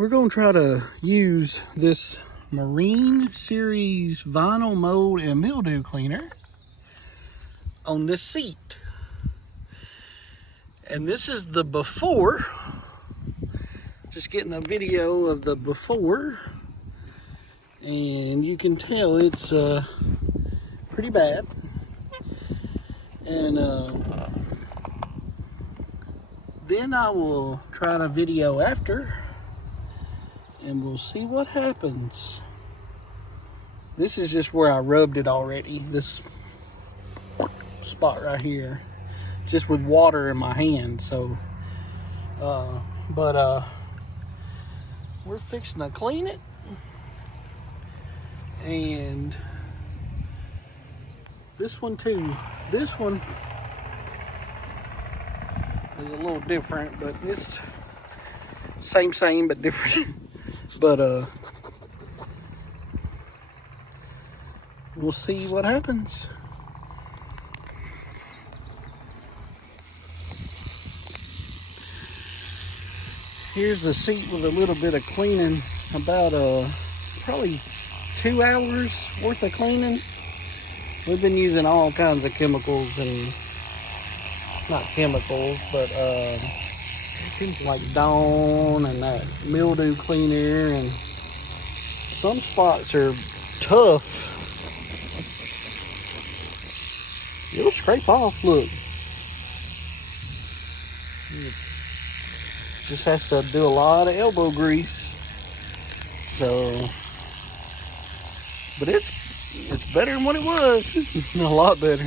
we're going to try to use this Marine Series vinyl mold and mildew cleaner on this seat. And this is the before. Just getting a video of the before. And you can tell it's pretty bad. And then I will try to video after. And we'll see what happens. This is just where I rubbed it already. This spot right here. Just with water in my hand. So, we're fixing to clean it. And this one too. This one is a little different, but it's same but different. But we'll see what happens. Here's the seat with a little bit of cleaning. About probably 2 hours worth of cleaning. We've been using all kinds of chemicals and not chemicals, but like Dawn and that mildew cleaner, and some spots are tough. It'll scrape off, look. Just has to do a lot of elbow grease. So, but it's better than what it was. A lot better.